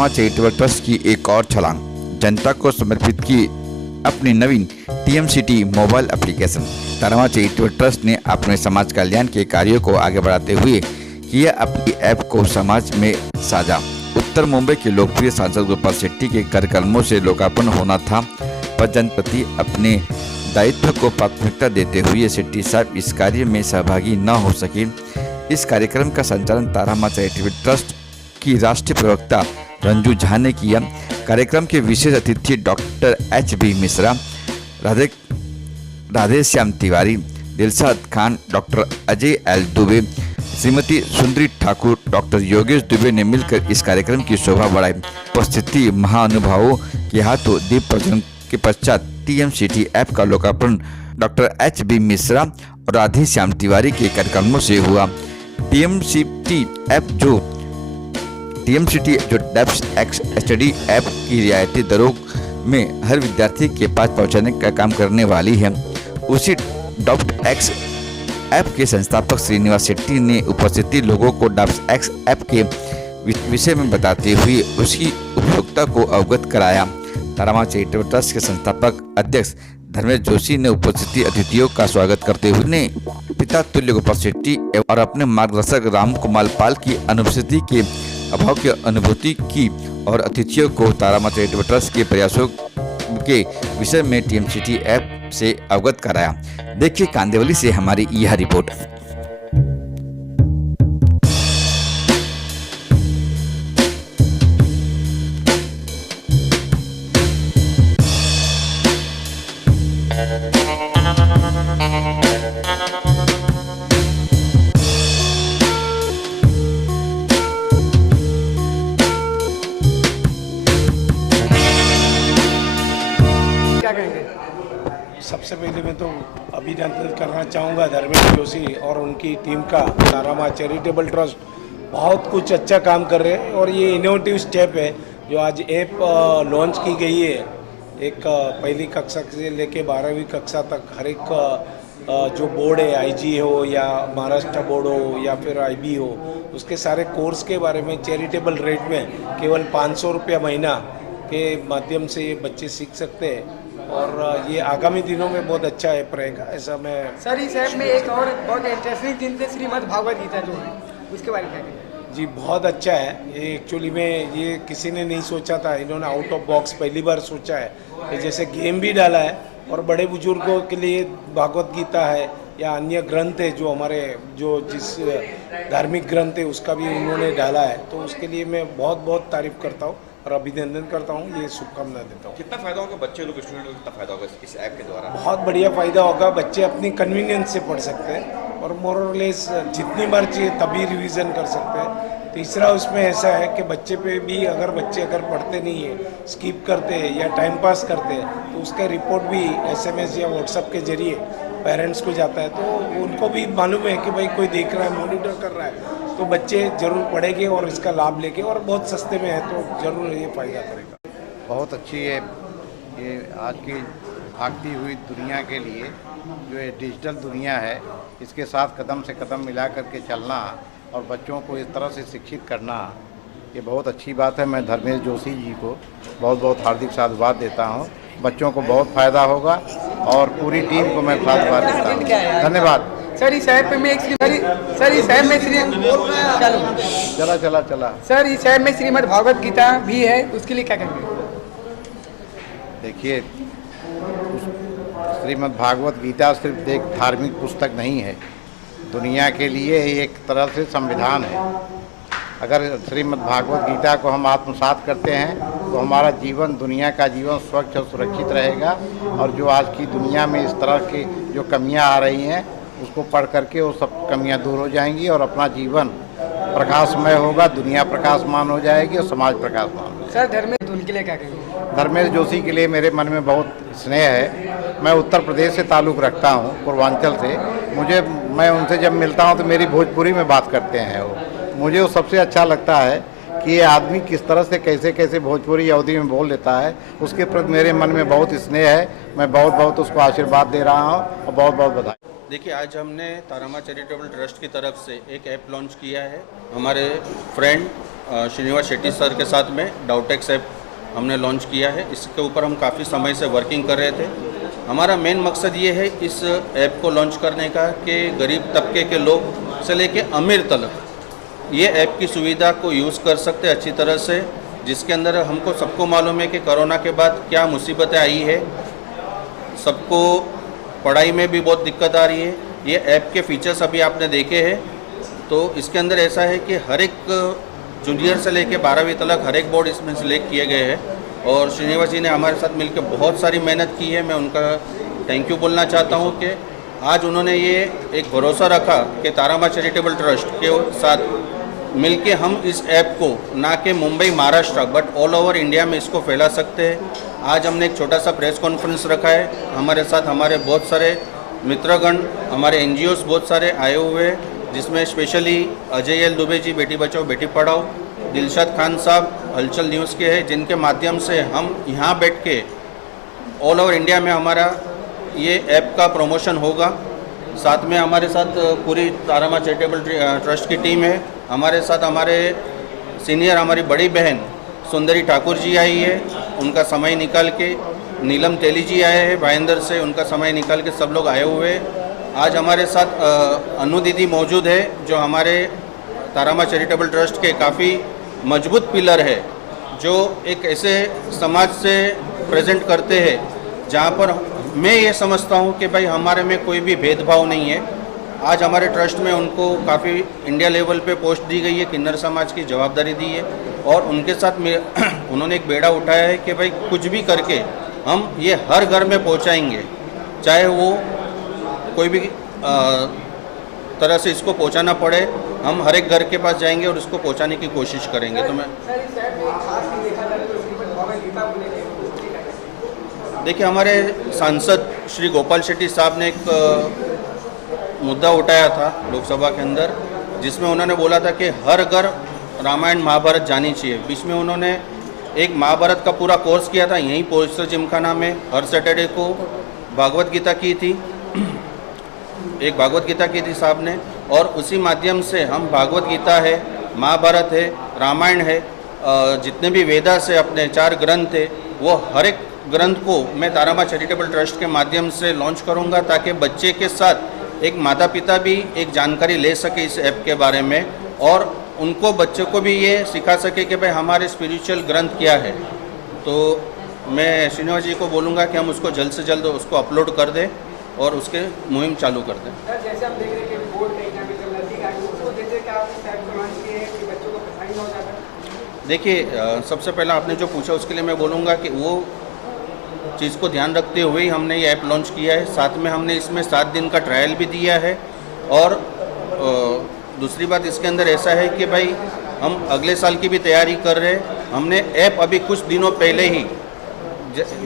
तारामा charitable trust की एक और छलांग, जनता को समर्पित की अपनी नवीन TMCT mobile application. Tarama charitable trust ने अपने समाज कल्याण के कार्यों को आगे बढ़ाते हुए किया अपनी ऐप को समाज में साझा। उत्तर मुंबई के लोकप्रिय सांसद गोपाल शेट्टी के कार्यक्रमों से लोकार्पण होना था, पर जनप्रति अपने दायित्व को प्राथमिकता देते हुए शेट्टी साहब इस कार्य में सहभागी न हो सके। इस कार्यक्रम का संचालन तारामा चैरिटेबल ट्रस्ट की राष्ट्रीय प्रवक्ता रंजू झा ने किया। कार्यक्रम के विशेष अतिथि doctor HB Mishra, Radheshyam Tiwari, Dilshad Khan, doctor Ajay L Dubey, Shrimati सुंदरी ठाकुर, डॉक्टर योगेश दुबे ने मिलकर इस कार्यक्रम की शोभा बढ़ाई। उपस्थिति महानुभावों के हाथों दीप प्रज्वलन के पश्चात TMCT ऐप का लोकार्पण डॉक्टर HB मिश्रा और राधेश्याम तिवारी के कार्यक्रमों से हुआ। TMCT जो डेप्स स्टडी ऐप की रियायती दरों में हर विद्यार्थी के पास पहुंचाने का काम करने वाली है, उसी DOPX ऐप के संस्थापक श्रीनिवास शेट्टी ने उपस्थित लोगों को DOPX ऐप के विषय में बताते हुए उसकी उपयोगिता को अवगत कराया। तारामा चैरिटेबल ट्रस्ट के संस्थापक अध्यक्ष धर्मेश जोशी ने उपस्थित अतिथियों का स्वागत करते हुए पिता तुल्य गोपाल शेट्टी और अपने मार्गदर्शक राम कुमार पाल की अनुपस्थिति के अभाव की अनुभूति की और अतिथियों को तारामा चैरिटेबल ट्रस्ट के प्रयासों के विषय में TMCT ऐप से अवगत कराया। देखिए कांदिवली से हमारी यह रिपोर्ट। सबसे पहले मैं तो अभिनंदन करना चाहूँगा धर्मेश जोशी और उनकी टीम का। तारामा चैरिटेबल ट्रस्ट बहुत कुछ अच्छा काम कर रहे हैं और ये इनोवेटिव स्टेप है जो आज ऐप लॉन्च की गई है। एक पहली कक्षा से लेके 12वीं कक्षा तक हर एक जो बोर्ड है, IG हो या महाराष्ट्र बोर्ड हो या फिर IB हो, उसके सारे कोर्स के बारे में चैरिटेबल रेट में केवल 500 रुपया महीना के माध्यम से ये बच्चे सीख सकते हैं और ये आगामी दिनों में बहुत अच्छा ऐप रहेगा, ऐसा मैं। सर इस ऐप में एक और बहुत इंटरेस्टिंग चीज़ है श्रीमद् भागवत गीता जो है, उसके बारे में क्या कहेंगे? जी बहुत अच्छा है ये। एक्चुअली में ये किसी ने नहीं सोचा था, इन्होंने आउट ऑफ बॉक्स पहली बार सोचा है। जैसे गेम भी डाला है और बड़े बुजुर्गों के लिए भागवत गीता है या अन्य ग्रंथ है जो हमारे जो जिस धार्मिक ग्रंथ है उसका भी उन्होंने डाला है, तो उसके लिए मैं बहुत बहुत तारीफ करता हूँ और अभिनंदन करता हूँ, ये शुभकामना देता हूँ। कितना फायदा होगा बच्चे लोग, स्टूडेंट लोग, कितना फायदा होगा इस ऐप के द्वारा? बहुत बढ़िया फ़ायदा होगा। बच्चे अपनी कन्वीनियंस से पढ़ सकते हैं और मोर और लेस जितनी बार चाहिए तभी रिवीजन कर सकते हैं। तीसरा उसमें ऐसा है कि बच्चे पे भी अगर पढ़ते नहीं है, स्किप करते हैं या टाइम पास करते हैं, तो उसका रिपोर्ट भी SMS या WhatsApp के जरिए पेरेंट्स को जाता है, तो उनको भी मालूम है कि भाई कोई देख रहा है, मॉनिटर कर रहा है, तो बच्चे ज़रूर पढ़ेंगे और इसका लाभ लेंगे और बहुत सस्ते में है तो ज़रूर ये फ़ायदा करेगा। बहुत अच्छी है ये आज की भागती हुई दुनिया के लिए, जो ये डिजिटल दुनिया है, इसके साथ कदम से कदम मिला करके चलना और बच्चों को इस तरह से शिक्षित करना, ये बहुत अच्छी बात है। मैं धर्मेश जोशी जी को बहुत बहुत हार्दिक साधुवाद देता हूँ। बच्चों को बहुत फ़ायदा होगा और पूरी टीम को मैं साधुवाद देता हूँ। धन्यवाद। सर इस ऐप में सर इस ऐप में सर इस ऐप में श्रीमद् भागवत गीता भी है, उसके लिए क्या कहेंगे? देखिए, श्रीमद् भागवत गीता सिर्फ एक धार्मिक पुस्तक नहीं है, दुनिया के लिए एक तरह से संविधान है। अगर श्रीमद् भागवत गीता को हम आत्मसात करते हैं तो हमारा जीवन, दुनिया का जीवन स्वच्छ और सुरक्षित रहेगा और जो आज की दुनिया में इस तरह की जो कमियां आ रही हैं उसको पढ़ करके वो सब कमियां दूर हो जाएंगी और अपना जीवन प्रकाशमय होगा, दुनिया प्रकाशमान हो जाएगी और समाज प्रकाशमान होगा। सर धर्मेश उनके लिए क्या कहेंगे? धर्मेश जोशी के लिए मेरे मन में बहुत स्नेह है। मैं उत्तर प्रदेश से ताल्लुक़ रखता हूँ, पूर्वांचल से। मैं उनसे जब मिलता हूँ तो मेरी भोजपुरी में बात करते हैं वो। मुझे वो सबसे अच्छा लगता है कि ये आदमी किस तरह से कैसे कैसे भोजपुरी अवधि में बोल लेता है, उसके प्रति मेरे मन में बहुत स्नेह है। मैं बहुत बहुत उसको आशीर्वाद दे रहा हूँ और बहुत बहुत बधाई। देखिए, आज हमने तारामा चैरिटेबल ट्रस्ट की तरफ से एक ऐप लॉन्च किया है हमारे फ्रेंड श्रीनिवास शेट्टी सर के साथ में। डाउटेक्स ऐप हमने लॉन्च किया है। इसके ऊपर हम काफ़ी समय से वर्किंग कर रहे थे। हमारा मेन मकसद ये है इस ऐप को लॉन्च करने का कि गरीब तबके के लोग से लेके अमीर तक ये ऐप की सुविधा को यूज़ कर सकते अच्छी तरह से, जिसके अंदर हमको सबको मालूम है कि कोरोना के बाद क्या मुसीबतें आई है। सबको पढ़ाई में भी बहुत दिक्कत आ रही है। ये ऐप के फीचर्स अभी आपने देखे हैं। तो इसके अंदर ऐसा है कि हर एक जूनियर से लेके 12वीं तक हर एक बोर्ड इसमें सिलेक्ट किए गए हैं और श्रीनिवास जी ने हमारे साथ मिलकर बहुत सारी मेहनत की है। मैं उनका थैंक यू बोलना चाहता हूँ कि आज उन्होंने ये एक भरोसा रखा कि तारामा चैरिटेबल ट्रस्ट के साथ मिलके हम इस ऐप को ना कि Mumbai Maharashtra but all over India में इसको फैला सकते हैं। आज हमने एक छोटा सा प्रेस कॉन्फ्रेंस रखा है। हमारे साथ हमारे बहुत सारे मित्रगण, हमारे एनजीओस बहुत सारे आए हुए हैं, जिसमें स्पेशली अजय एल दुबे जी बेटी बचाओ बेटी पढ़ाओ, दिलशाद खान साहब हलचल न्यूज़ के हैं, जिनके माध्यम से हम यहाँ बैठ के ऑल ओवर इंडिया में हमारा ये ऐप का प्रमोशन होगा। साथ में हमारे साथ पूरी तारामा चैरिटेबल ट्रस्ट की टीम है। हमारे साथ हमारे सीनियर हमारी बड़ी बहन सुंदरी ठाकुर जी आई है, उनका समय निकाल के। नीलम तेली जी आए हैं भाईंदर से, उनका समय निकाल के सब लोग आए हुए हैं। आज हमारे साथ अनु दीदी मौजूद है, जो हमारे तारामा चैरिटेबल ट्रस्ट के काफ़ी मजबूत पिलर है, जो एक ऐसे समाज से प्रेजेंट करते हैं जहाँ पर मैं ये समझता हूँ कि भाई हमारे में कोई भी भेदभाव नहीं है। आज हमारे ट्रस्ट में उनको काफ़ी इंडिया लेवल पे पोस्ट दी गई है, किन्नर समाज की जवाबदारी दी है और उनके साथ में उन्होंने एक बेड़ा उठाया है कि भाई कुछ भी करके हम ये हर घर में पहुँचाएंगे, चाहे वो कोई भी तरह से इसको पहुँचाना पड़े। हम हर एक घर के पास जाएंगे और इसको पहुँचाने की कोशिश करेंगे। तो मैं देखिए, हमारे सांसद श्री गोपाल शेट्टी साहब ने एक मुद्दा उठाया था लोकसभा के अंदर, जिसमें उन्होंने बोला था कि हर घर रामायण महाभारत जानी चाहिए। बीच में उन्होंने एक महाभारत का पूरा कोर्स किया था यहीं पोस्टर जिमखाना में। हर सैटरडे को भागवत गीता की थी, एक भागवत गीता की थी साहब ने, और उसी माध्यम से हम भागवत गीता है, महाभारत है, रामायण है, जितने भी वेदास है, अपने 4 ग्रंथ है, वो हर एक ग्रंथ को मैं तारामा चैरिटेबल ट्रस्ट के माध्यम से लॉन्च करूंगा, ताकि बच्चे के साथ एक माता पिता भी एक जानकारी ले सके इस ऐप के बारे में और उनको बच्चों को भी ये सिखा सके कि भाई हमारे स्पिरिचुअल ग्रंथ क्या है। तो मैं श्रीनिवास जी को बोलूँगा कि हम उसको जल्द से जल्द उसको अपलोड कर दें और उसके मुहिम चालू कर दें। जैसे हम देख रहे हैं कि बोर्ड एग्जाम में जब नजदीक आए उसको देख रहे कि आप इस ऐप को लॉन्च किए कि बच्चों को परेशानी ना हो जाता। देखिए, सबसे पहला आपने जो पूछा उसके लिए मैं बोलूँगा कि वो चीज़ को ध्यान रखते हुए ही हमने ये ऐप लॉन्च किया है। साथ में हमने इसमें 7 दिन का ट्रायल भी दिया है। और दूसरी बात इसके अंदर ऐसा है कि भाई हम अगले साल की भी तैयारी कर रहे हैं। हमने ऐप अभी कुछ दिनों पहले ही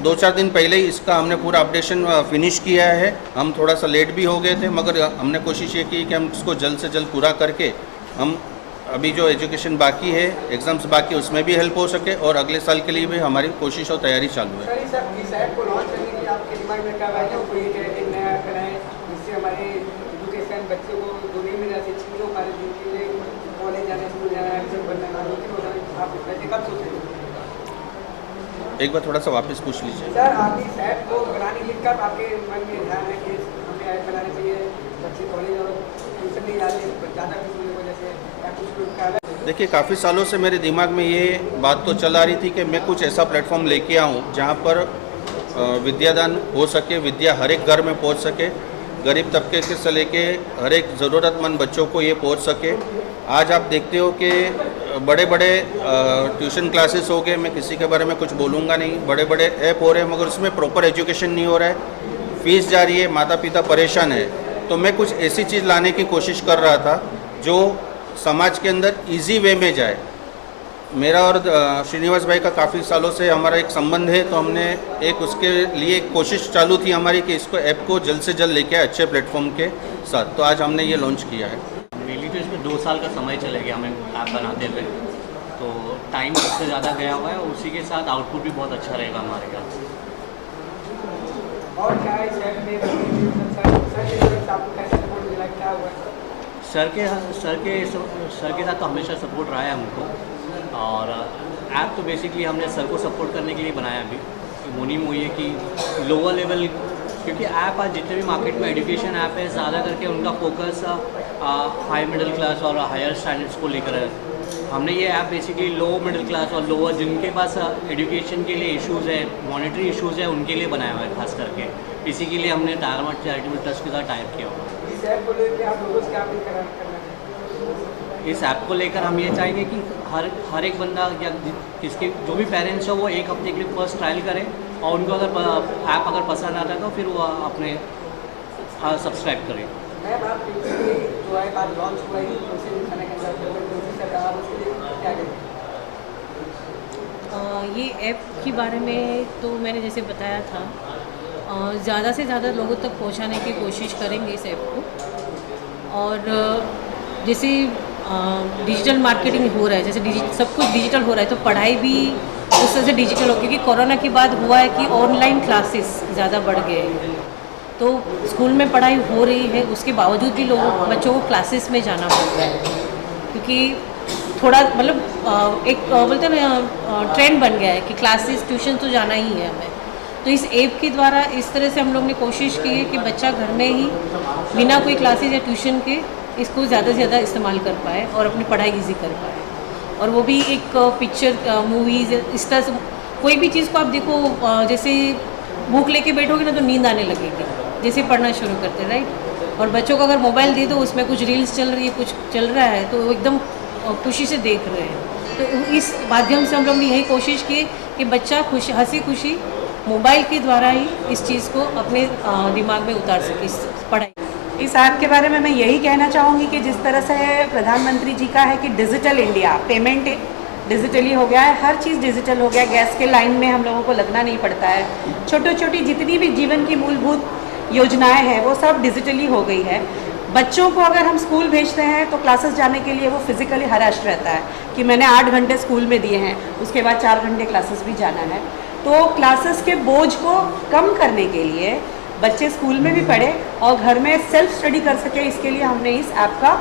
2-4 दिन पहले ही इसका हमने पूरा अपडेशन फिनिश किया है। हम थोड़ा सा लेट भी हो गए थे, मगर हमने कोशिश ये की कि हम इसको जल्द से जल्द पूरा करके हम अभी जो एजुकेशन बाकी है, एग्ज़ाम्स बाकी, उसमें भी हेल्प हो सके और अगले साल के लिए भी हमारी कोशिश और तैयारी चालू है। सर, इस ऐप को लॉन्च करने के लिए आपके दिमाग में क्या बात है? कोई एक नया ऐप बनाए जिससे हमारे एजुकेशन बच्चों को दुनिया में जैसे चीज़ हो, हमारे दिन के लिए कॉलेज जाना, स्कूल जाना, एग्जाम बनना, आप वैसे कब सोचेंगे? एक बार थोड़ा सा वापस पूछ लीजिए। सर, आप इस ऐप को बनाने के लिए कब आपके मन में ध्यान है कि हमें ऐप बनाना चाहिए, बच्चे कॉलेज और ट्यूशन नहीं जाते, ज़्यादा किसी की वजह से या कुछ? देखिए, काफ़ी सालों से मेरे दिमाग में ये बात तो चल आ रही थी कि मैं कुछ ऐसा प्लेटफॉर्म लेके आऊँ जहाँ पर विद्यादान हो सके, विद्या हर एक घर में पहुँच सके, गरीब तबके से लेके हर एक ज़रूरतमंद बच्चों को ये पहुँच सके। आज आप देखते हो कि बड़े बड़े ट्यूशन क्लासेस हो गए, मैं किसी के बारे में कुछ बोलूँगा नहीं, बड़े बड़े ऐप हो रहे हैं, मगर उसमें प्रॉपर एजुकेशन नहीं हो रहा है, फीस जा रही है, माता पिता परेशान है। तो मैं कुछ ऐसी चीज़ लाने की कोशिश कर रहा था जो समाज के अंदर इजी वे में जाए। मेरा और श्रीनिवास भाई का काफ़ी सालों से हमारा एक संबंध है, तो हमने एक उसके लिए कोशिश चालू थी हमारी कि इसको ऐप को जल्द से जल्द लेके आए अच्छे प्लेटफॉर्म के साथ। तो आज हमने ये लॉन्च किया है। मेनली तो इसमें 2 साल का समय चले गया हमें ऐप बनाते हुए, तो टाइम उससे ज़्यादा गया हुआ है और उसी के साथ आउटपुट भी बहुत अच्छा रहेगा हमारे ख्याल से। और क्या इस ऐप में सर की तरफ से आपको कैसे सपोर्ट मिला, क्या हुआ? सर के साथ तो हमेशा सपोर्ट रहा है हमको। और ऐप तो बेसिकली हमने सर को सपोर्ट करने के लिए बनाया अभी। मुनीम हुई है कि लोअर लेवल, क्योंकि ऐप आज जितने भी मार्केट में एजुकेशन ऐप है, ज़्यादा करके उनका फोकस हाई मिडिल क्लास और हायर स्टैंडर्ड्स को लेकर है। हमने ये app basically low middle class और लोअर, जिनके पास एजुकेशन के लिए इश्यूज़ है, मॉनेटरी इश्यूज़ है, उनके लिए बनाया हुआ है खास करके। इसी के लिए हमने तारामा चैरिटेबल ट्रस्ट के साथ टाइप किया हुआ है। इस ऐप को लेकर आप लोगों से क्या अपील करना चाहेंगे? इस ऐप को लेकर हम ये चाहेंगे कि हर एक बंदा या किसके जो भी पेरेंट्स हो वो एक हफ्ते के लिए फर्स्ट ट्रायल करें, और उनको अगर ऐप अगर पसंद आता है तो फिर वो अपने सब्सक्राइब करें। मैम, आप जो है आज लॉन्च हुआ है उसी खाने के अंदर आप उसके लिए क्या करें? ये ऐप के बारे में तो मैंने जैसे बताया था, ज़्यादा से ज़्यादा लोगों तक पहुंचाने की कोशिश करेंगे इस ऐप को। और जैसे डिजिटल मार्केटिंग हो रहा है, जैसे सब कुछ डिजिटल हो रहा है, तो पढ़ाई भी उस तरह से डिजिटल हो, क्योंकि कोरोना के बाद हुआ है कि ऑनलाइन क्लासेस ज़्यादा बढ़ गए हैं। तो स्कूल में पढ़ाई हो रही है, उसके बावजूद भी बच्चों को क्लासेस में जाना पड़ रहा है, क्योंकि थोड़ा मतलब एक बोलते हैं ट्रेंड बन गया है कि क्लासेस ट्यूशन तो जाना ही है हमें। तो इस ऐप के द्वारा इस तरह से हम लोग ने कोशिश की है कि बच्चा घर में ही बिना कोई क्लासेस या ट्यूशन के इसको ज़्यादा से ज़्यादा इस्तेमाल कर पाए और अपनी पढ़ाई ईजी कर पाए। और वो भी एक पिक्चर मूवीज़ इस तरह से कोई भी चीज़ को आप देखो, जैसे बुक लेके बैठोगे ना तो नींद आने लगेगी जैसे पढ़ना शुरू करते हैं, राइट। और बच्चों को अगर मोबाइल दे दो, उसमें कुछ रील्स चल रही है, कुछ चल रहा है, तो वो एकदम खुशी से देख रहे हैं। तो इस माध्यम से हम लोग ने यही कोशिश की कि बच्चा हंसी खुशी मोबाइल के द्वारा ही इस चीज़ को अपने दिमाग में उतार सके, इस पढ़ाई। इस ऐप के बारे में मैं यही कहना चाहूँगी कि जिस तरह से प्रधानमंत्री जी का है कि डिजिटल इंडिया, पेमेंट डिजिटली हो गया है, हर चीज़ डिजिटल हो गया, गैस के लाइन में हम लोगों को लगना नहीं पड़ता है, छोटी छोटी जितनी भी जीवन की मूलभूत योजनाएं हैं वो सब डिजिटली हो गई है। बच्चों को अगर हम स्कूल भेजते हैं तो क्लासेस जाने के लिए वो फिजिकली हराश्ड रहता है कि मैंने 8 घंटे स्कूल में दिए हैं, उसके बाद 4 घंटे क्लासेस भी जाना है। तो क्लासेस के बोझ को कम करने के लिए बच्चे स्कूल में भी पढ़े और घर में सेल्फ स्टडी कर सके, इसके लिए हमने इस ऐप का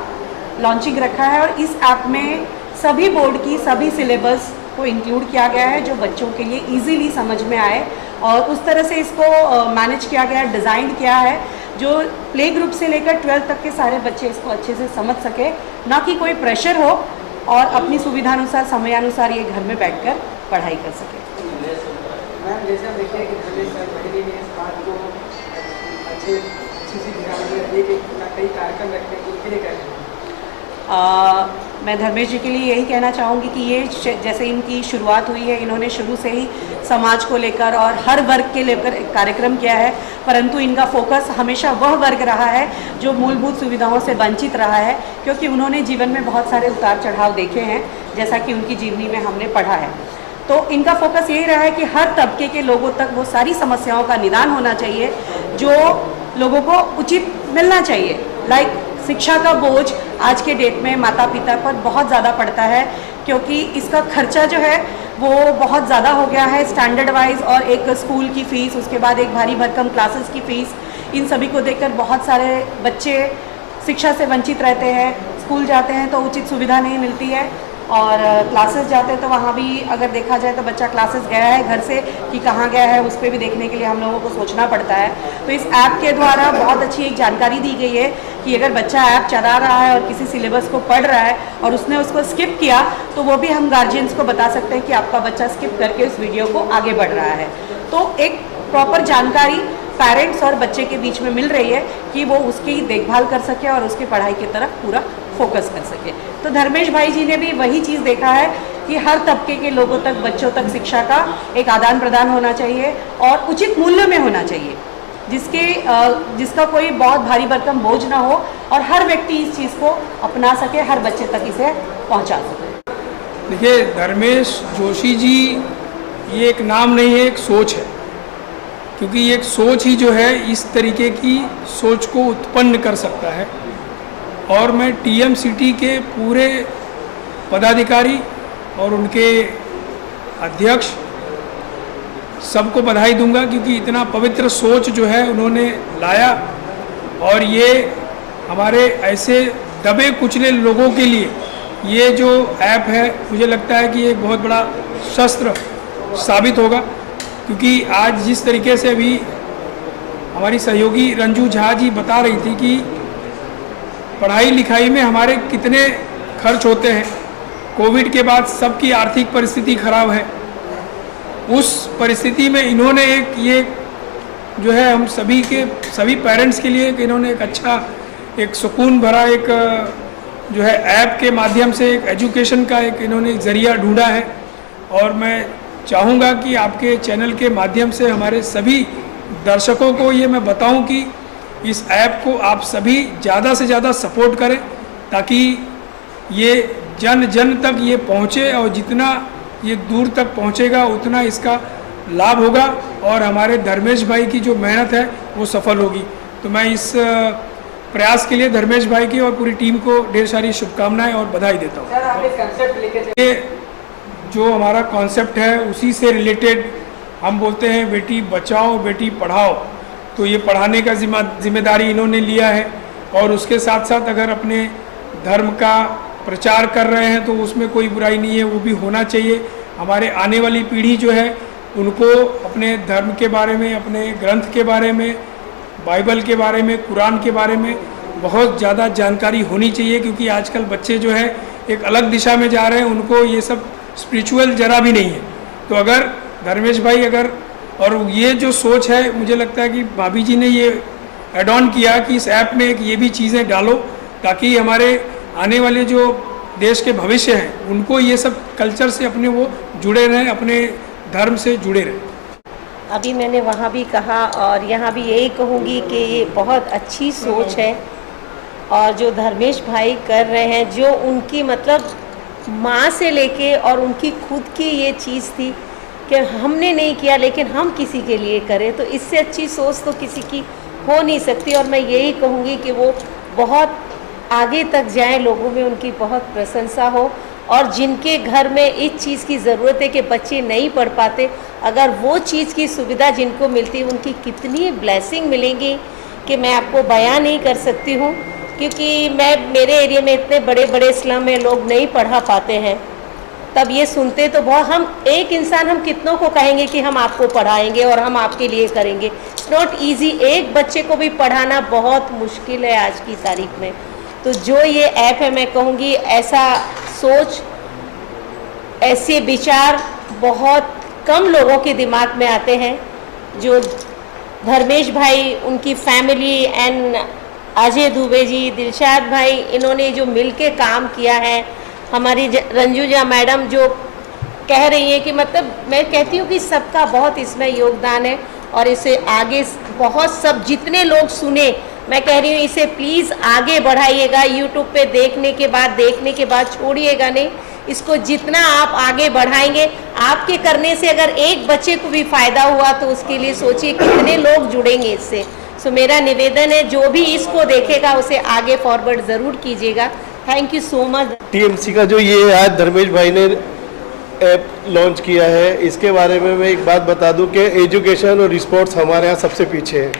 लॉन्चिंग रखा है। और इस ऐप में सभी बोर्ड की सभी सिलेबस को इंक्लूड किया गया है जो बच्चों के लिए इजीली समझ में आए, और उस तरह से इसको मैनेज किया गया है, डिज़ाइन किया है जो प्ले ग्रुप से लेकर 12th तक के सारे बच्चे इसको अच्छे से समझ सके, ना कि कोई प्रेशर हो, और अपनी सुविधानुसार समयानुसार ये घर में बैठकर पढ़ाई कर सके। मैम, जैसे हम देखते हैं कि धर्मेश सर पहले भी इस बात को अच्छी सी ध्यान दिए कि कई कार्यक्रम रखते हैं, उसके लिए क्या? मैं धर्मेश जी के लिए यही कहना चाहूँगी कि ये जैसे इनकी शुरुआत हुई है, इन्होंने शुरू से ही समाज को लेकर और हर वर्ग के लेकर कार्यक्रम किया है, परंतु इनका फोकस हमेशा वह वर्ग रहा है जो मूलभूत सुविधाओं से वंचित रहा है, क्योंकि उन्होंने जीवन में बहुत सारे उतार चढ़ाव देखे हैं, जैसा कि उनकी जीवनी में हमने पढ़ा है। तो इनका फोकस यही रहा है कि हर तबके के लोगों तक वो सारी समस्याओं का निदान होना चाहिए जो लोगों को उचित मिलना चाहिए। लाइक शिक्षा का बोझ आज के डेट में माता पिता पर बहुत ज़्यादा पड़ता है, क्योंकि इसका खर्चा जो है वो बहुत ज़्यादा हो गया है स्टैंडर्ड वाइज, और एक स्कूल की फ़ीस, उसके बाद एक भारी भरकम क्लासेस की फ़ीस, इन सभी को देखकर बहुत सारे बच्चे शिक्षा से वंचित रहते हैं। स्कूल जाते हैं तो उचित सुविधा नहीं मिलती है, और क्लासेस जाते हैं तो वहाँ भी अगर देखा जाए तो बच्चा क्लासेस गया है घर से कि कहाँ गया है, उस पर भी देखने के लिए हम लोगों को सोचना पड़ता है। तो इस ऐप के द्वारा बहुत अच्छी एक जानकारी दी गई है कि अगर बच्चा ऐप चला रहा है और किसी सिलेबस को पढ़ रहा है और उसने उसको स्किप किया, तो वो भी हम गार्जियंस को बता सकते हैं कि आपका बच्चा स्किप करके उस वीडियो को आगे बढ़ रहा है। तो एक प्रॉपर जानकारी पेरेंट्स और बच्चे के बीच में मिल रही है कि वो उसकी देखभाल कर सके और उसकी पढ़ाई की तरफ पूरा फोकस कर सके। तो धर्मेश भाई जी ने भी वही चीज़ देखा है कि हर तबके के लोगों तक, बच्चों तक शिक्षा का एक आदान प्रदान होना चाहिए और उचित मूल्य में होना चाहिए, जिसका कोई बहुत भारी भरकम बोझ ना हो और हर व्यक्ति इस चीज़ को अपना सके, हर बच्चे तक इसे पहुंचा सके। देखिए, धर्मेश जोशी जी ये एक नाम नहीं है, एक सोच है, क्योंकि एक सोच ही जो है इस तरीके की सोच को उत्पन्न कर सकता है। और मैं टीएमसीटी के पूरे पदाधिकारी और उनके अध्यक्ष सबको बधाई दूंगा, क्योंकि इतना पवित्र सोच जो है उन्होंने लाया और ये हमारे ऐसे दबे कुचले लोगों के लिए ये जो ऐप है, मुझे लगता है कि ये बहुत बड़ा शस्त्र साबित होगा, क्योंकि आज जिस तरीके से अभी हमारी सहयोगी रंजू झा जी बता रही थी कि पढ़ाई लिखाई में हमारे कितने खर्च होते हैं, कोविड के बाद सबकी आर्थिक परिस्थिति खराब है, उस परिस्थिति में इन्होंने एक ये जो है हम सभी पेरेंट्स के लिए इन्होंने एक अच्छा, एक सुकून भरा एक जो है ऐप के माध्यम से एक एजुकेशन का एक इन्होंने ज़रिया ढूंढा है। और मैं चाहूँगा कि आपके चैनल के माध्यम से हमारे सभी दर्शकों को ये मैं बताऊं कि इस ऐप को आप सभी ज़्यादा से ज़्यादा सपोर्ट करें, ताकि ये जन जन तक ये पहुँचे, और जितना ये दूर तक पहुँचेगा उतना इसका लाभ होगा और हमारे धर्मेश भाई की जो मेहनत है वो सफल होगी। तो मैं इस प्रयास के लिए धर्मेश भाई की और पूरी टीम को ढेर सारी शुभकामनाएं और बधाई देता हूँ। सर, आप एक कंसेप्ट लेके ये जो हमारा कॉन्सेप्ट है उसी से रिलेटेड हम बोलते हैं बेटी बचाओ बेटी पढ़ाओ, तो ये पढ़ाने का जिम्मेदारी इन्होंने लिया है, और उसके साथ साथ अगर अपने धर्म का प्रचार कर रहे हैं तो उसमें कोई बुराई नहीं है, वो भी होना चाहिए। हमारे आने वाली पीढ़ी जो है उनको अपने धर्म के बारे में, अपने ग्रंथ के बारे में, बाइबल के बारे में, कुरान के बारे में बहुत ज़्यादा जानकारी होनी चाहिए, क्योंकि आजकल बच्चे जो है एक अलग दिशा में जा रहे हैं, उनको ये सब स्पिरिचुअल जरा भी नहीं है। तो अगर धर्मेश भाई और ये जो सोच है, मुझे लगता है कि भाभी जी ने ये एड ऑन किया कि इस ऐप में एक ये भी चीज़ें डालो, ताकि हमारे आने वाले जो देश के भविष्य हैं उनको ये सब कल्चर से अपने वो जुड़े रहें, अपने धर्म से जुड़े रहें। अभी मैंने वहाँ भी कहा और यहाँ भी यही कहूँगी कि ये बहुत अच्छी सोच है, और जो धर्मेश भाई कर रहे हैं, जो उनकी मतलब माँ से लेके और उनकी खुद की ये चीज़ थी कि हमने नहीं किया लेकिन हम किसी के लिए करें, तो इससे अच्छी सोच तो किसी की हो नहीं सकती। और मैं यही कहूँगी कि वो बहुत आगे तक जाएं, लोगों में उनकी बहुत प्रशंसा हो, और जिनके घर में इस चीज़ की ज़रूरत है कि बच्चे नहीं पढ़ पाते, अगर वो चीज़ की सुविधा जिनको मिलती है उनकी कितनी ब्लेसिंग मिलेंगी कि मैं आपको बयां नहीं कर सकती हूँ। क्योंकि मेरे एरिया में इतने बड़े बड़े स्लम में लोग नहीं पढ़ा पाते हैं, तब ये सुनते तो बहुत, हम एक इंसान हम कितनों को कहेंगे कि हम आपको पढ़ाएंगे और हम आपके लिए करेंगे। इट्स नॉट ईजी, एक बच्चे को भी पढ़ाना बहुत मुश्किल है आज की तारीख में। तो जो ये ऐप है, मैं कहूँगी ऐसा सोच, ऐसे विचार बहुत कम लोगों के दिमाग में आते हैं। जो धर्मेश भाई, उनकी फैमिली एंड अजय दुबे जी, दिलशाद भाई, इन्होंने जो मिलके काम किया है, हमारी रंजूजा मैडम जो कह रही है कि मतलब मैं कहती हूँ कि सबका बहुत इसमें योगदान है, और इसे आगे बहुत सब जितने लोग सुने, मैं कह रही हूँ इसे प्लीज़ आगे बढ़ाइएगा। यूट्यूब पे देखने के बाद छोड़िएगा नहीं, इसको जितना आप आगे बढ़ाएंगे, आपके करने से अगर एक बच्चे को भी फ़ायदा हुआ तो उसके लिए सोचिए कितने लोग जुड़ेंगे इससे। सो मेरा निवेदन है, जो भी इसको देखेगा उसे आगे फॉरवर्ड ज़रूर कीजिएगा। Thank you so much. TMC का जो ये आज धर्मेश भाई ने ऐप लॉन्च किया है, इसके बारे में मैं एक बात बता दूं कि एजुकेशन और स्पोर्ट्स हमारे यहाँ सबसे पीछे है।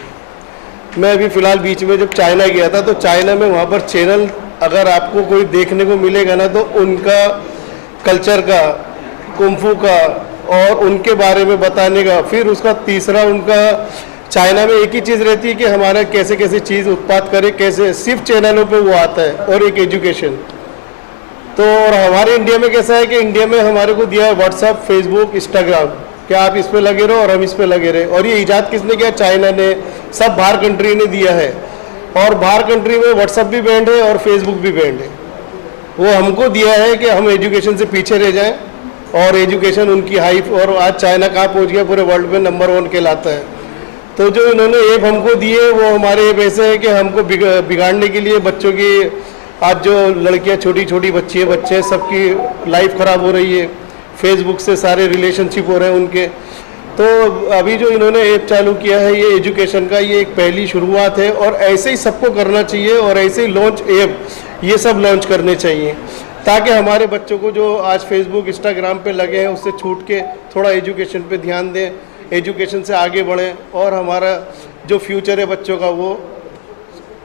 मैं अभी फ़िलहाल बीच में जब चाइना गया था, तो चाइना में वहाँ पर चैनल अगर आपको कोई देखने को मिलेगा ना, तो उनका कल्चर का, कुंफू का और उनके बारे में बताने का। फिर उसका तीसरा, उनका चाइना में एक ही चीज़ रहती है कि हमारा कैसे कैसे चीज़ उत्पाद करे, कैसे, सिर्फ चैनलों पे वो आता है, और एक एजुकेशन। तो और हमारे इंडिया में कैसा है कि इंडिया में हमारे को दिया है व्हाट्सअप, फेसबुक, इंस्टाग्राम, कि आप इस पे लगे रहो और हम इस पे लगे रहे। और ये ईजाद किसने किया? चाइना ने, सब बाहर कंट्री ने दिया है। और बाहर कंट्री में व्हाट्सअप भी बैंड है और फेसबुक भी बैंड है। वो हमको दिया है कि हम एजुकेशन से पीछे रह जाएं, और एजुकेशन उनकी हाइप, और आज चाइना कहाँ पहुँच गया, पूरे वर्ल्ड में नंबर 1 कहलाता है। तो जो इन्होंने ऐप हमको दिए, वो हमारे ऐप ऐसे है कि हमको बिगाड़ने के लिए, बच्चों की, आज जो लड़कियां, छोटी छोटी बच्चे सबकी लाइफ ख़राब हो रही है, फेसबुक से सारे रिलेशनशिप हो रहे हैं उनके। तो अभी जो इन्होंने ऐप चालू किया है, ये एजुकेशन का, ये एक पहली शुरुआत है, और ऐसे ही सबको करना चाहिए, और ऐसे ही लॉन्च ऐप ये सब लॉन्च करने चाहिए, ताकि हमारे बच्चों को जो आज फेसबुक, इंस्टाग्राम पे लगे हैं, उससे छूट के थोड़ा एजुकेशन पे ध्यान दें, एजुकेशन से आगे बढ़ें, और हमारा जो फ्यूचर है बच्चों का वो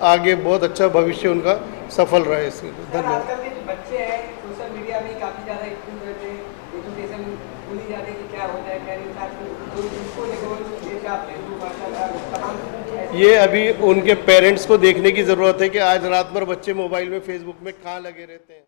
आगे बहुत अच्छा भविष्य उनका सफल रहे। इसके धन्यवाद। आजकल के जो बच्चे हैं सोशल मीडिया में काफ़ी ज़्यादा एक्टिव रहते हैं, एजुकेशन भूल ही जाते हैं कि क्या होता है क्या नहीं होता है, तो उनको लेकर देश का फेसबुक व्हाट्सएप तमाम ये अभी उनके पेरेंट्स को देखने की ज़रूरत है कि आज रात भर बच्चे मोबाइल में फेसबुक में कहाँ लगे रहते हैं।